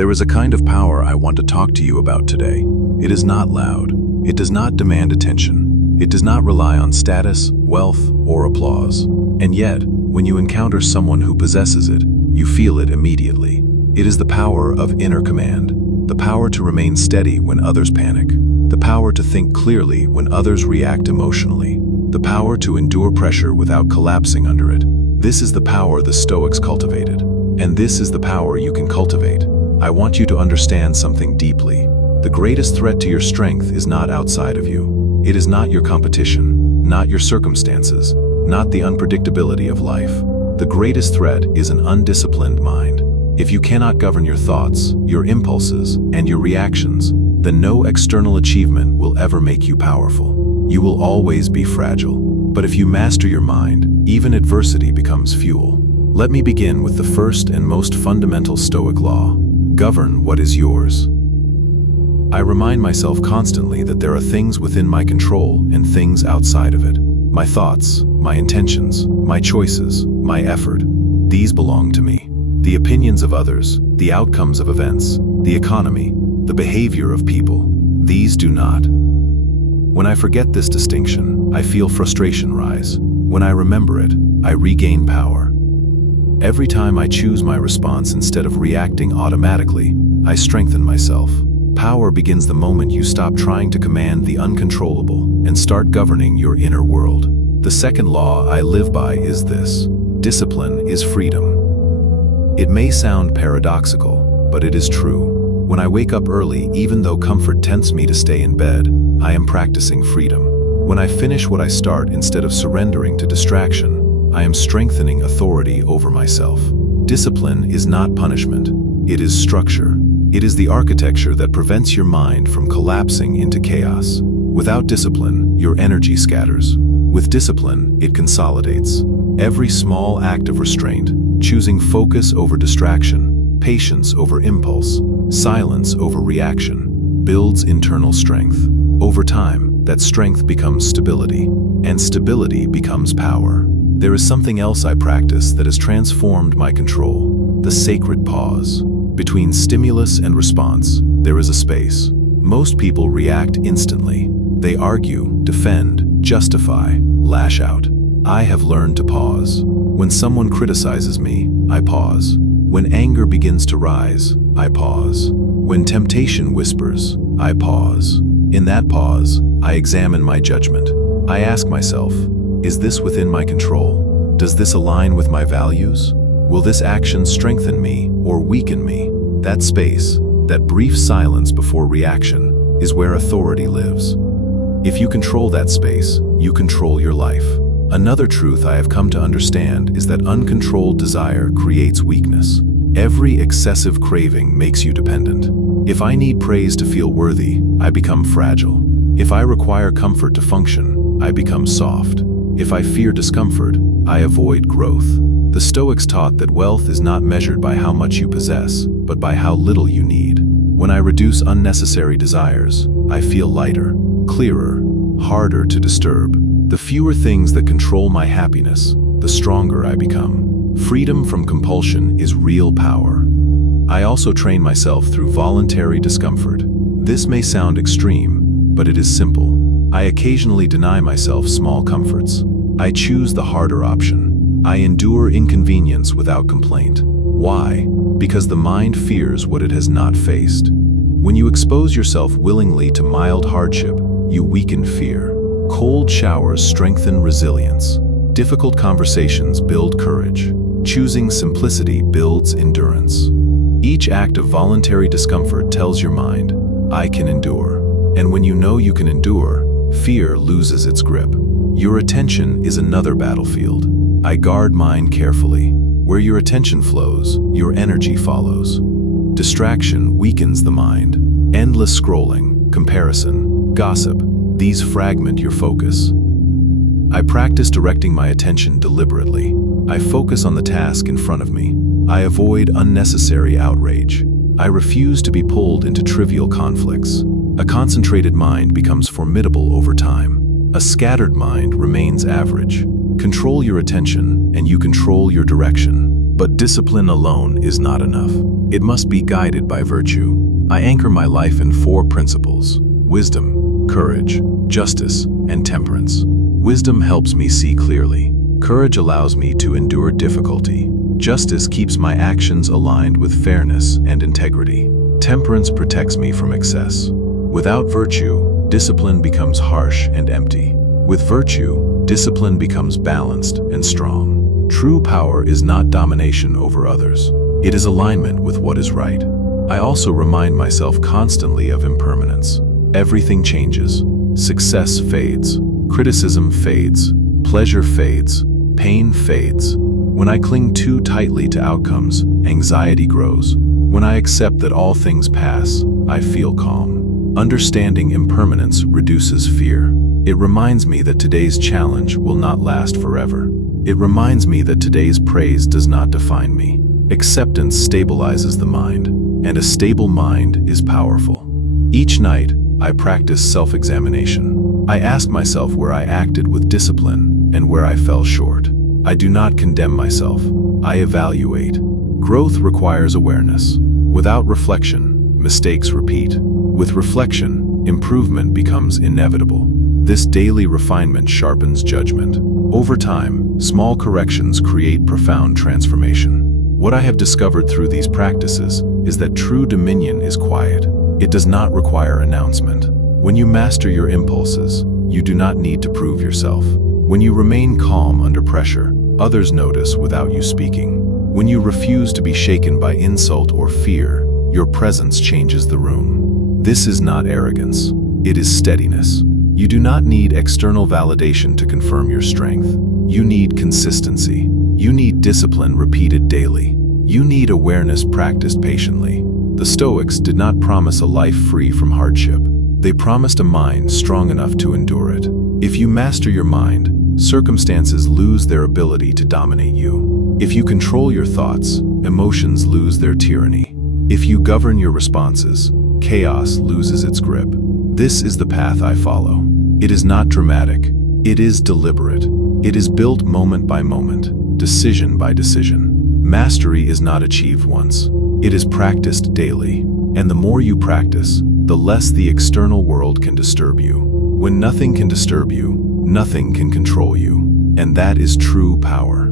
There is a kind of power I want to talk to you about today. It is not loud. It does not demand attention. It does not rely on status, wealth, or applause. And yet, when you encounter someone who possesses it, you feel it immediately. It is the power of inner command, the power to remain steady when others panic, the power to think clearly when others react emotionally, the power to endure pressure without collapsing under it. This is the power the Stoics cultivated, and this is the power you can cultivate. I want you to understand something deeply. The greatest threat to your strength is not outside of you. It is not your competition, not your circumstances, not the unpredictability of life. The greatest threat is an undisciplined mind. If you cannot govern your thoughts, your impulses, and your reactions, then no external achievement will ever make you powerful. You will always be fragile. But if you master your mind, even adversity becomes fuel. Let me begin with the first and most fundamental Stoic law. Govern what is yours. I remind myself constantly that there are things within my control and things outside of it. My thoughts, my intentions, my choices, my effort, these belong to me. The opinions of others, the outcomes of events, the economy, the behavior of people, these do not. When I forget this distinction, I feel frustration rise. When I remember it, I regain power. Every time I choose my response instead of reacting automatically, I strengthen myself. Power begins the moment you stop trying to command the uncontrollable and start governing your inner world. The second law I live by is this: discipline is freedom. It may sound paradoxical, but it is true. When I wake up early, even though comfort tempts me to stay in bed, I am practicing freedom. When I finish what I start instead of surrendering to distraction, I am strengthening authority over myself. Discipline is not punishment. It is structure. It is the architecture that prevents your mind from collapsing into chaos. Without discipline, your energy scatters. With discipline, it consolidates. Every small act of restraint, choosing focus over distraction, patience over impulse, silence over reaction, builds internal strength. Over time, that strength becomes stability, and stability becomes power. There is something else I practice that has transformed my control: the sacred pause. Between stimulus and response, there is a space. Most people react instantly. They argue, defend, justify, lash out. I have learned to pause. When someone criticizes me, I pause. When anger begins to rise, I pause. When temptation whispers, I pause. In that pause, I examine my judgment. I ask myself, is this within my control? Does this align with my values? Will this action strengthen me or weaken me? That space, that brief silence before reaction, is where authority lives. If you control that space, you control your life. Another truth I have come to understand is that uncontrolled desire creates weakness. Every excessive craving makes you dependent. If I need praise to feel worthy, I become fragile. If I require comfort to function, I become soft. If I fear discomfort, I avoid growth. The Stoics taught that wealth is not measured by how much you possess, but by how little you need. When I reduce unnecessary desires, I feel lighter, clearer, harder to disturb. The fewer things that control my happiness, the stronger I become. Freedom from compulsion is real power. I also train myself through voluntary discomfort. This may sound extreme, but it is simple. I occasionally deny myself small comforts. I choose the harder option. I endure inconvenience without complaint. Why? Because the mind fears what it has not faced. When you expose yourself willingly to mild hardship, you weaken fear. Cold showers strengthen resilience. Difficult conversations build courage. Choosing simplicity builds endurance. Each act of voluntary discomfort tells your mind, I can endure. And when you know you can endure, fear loses its grip. Your attention is another battlefield. I guard mine carefully. Where your attention flows, your energy follows. Distraction weakens the mind. Endless scrolling, comparison, gossip, these fragment your focus. I practice directing my attention deliberately. I focus on the task in front of me. I avoid unnecessary outrage. I refuse to be pulled into trivial conflicts. A concentrated mind becomes formidable over time. A scattered mind remains average. Control your attention, and you control your direction. But discipline alone is not enough. It must be guided by virtue. I anchor my life in 4 principles: wisdom, courage, justice, and temperance. Wisdom helps me see clearly. Courage allows me to endure difficulty. Justice keeps my actions aligned with fairness and integrity. Temperance protects me from excess. Without virtue, discipline becomes harsh and empty. With virtue, discipline becomes balanced and strong. True power is not domination over others. It is alignment with what is right. I also remind myself constantly of impermanence. Everything changes. Success fades. Criticism fades. Pleasure fades. Pain fades. When I cling too tightly to outcomes, anxiety grows. When I accept that all things pass, I feel calm. Understanding impermanence reduces fear. It reminds me that today's challenge will not last forever. It reminds me that today's praise does not define me. Acceptance stabilizes the mind, and a stable mind is powerful. Each night, I practice self-examination. I ask myself where I acted with discipline and where I fell short. I do not condemn myself. I evaluate. Growth requires awareness. Without reflection, mistakes repeat. With reflection, improvement becomes inevitable. This daily refinement sharpens judgment. Over time, small corrections create profound transformation. What I have discovered through these practices is that true dominion is quiet. It does not require announcement. When you master your impulses, you do not need to prove yourself. When you remain calm under pressure, others notice without you speaking. When you refuse to be shaken by insult or fear, your presence changes the room. This is not arrogance. It is steadiness. You do not need external validation to confirm your strength. You need consistency. You need discipline repeated daily. You need awareness practiced patiently. The Stoics did not promise a life free from hardship. They promised a mind strong enough to endure it. If you master your mind, circumstances lose their ability to dominate you. If you control your thoughts, emotions lose their tyranny. If you govern your responses, chaos loses its grip. This is the path I follow. It is not dramatic. It is deliberate. It is built moment by moment, decision by decision. Mastery is not achieved once. It is practiced daily. And the more you practice, the less the external world can disturb you. When nothing can disturb you, nothing can control you. And that is true power.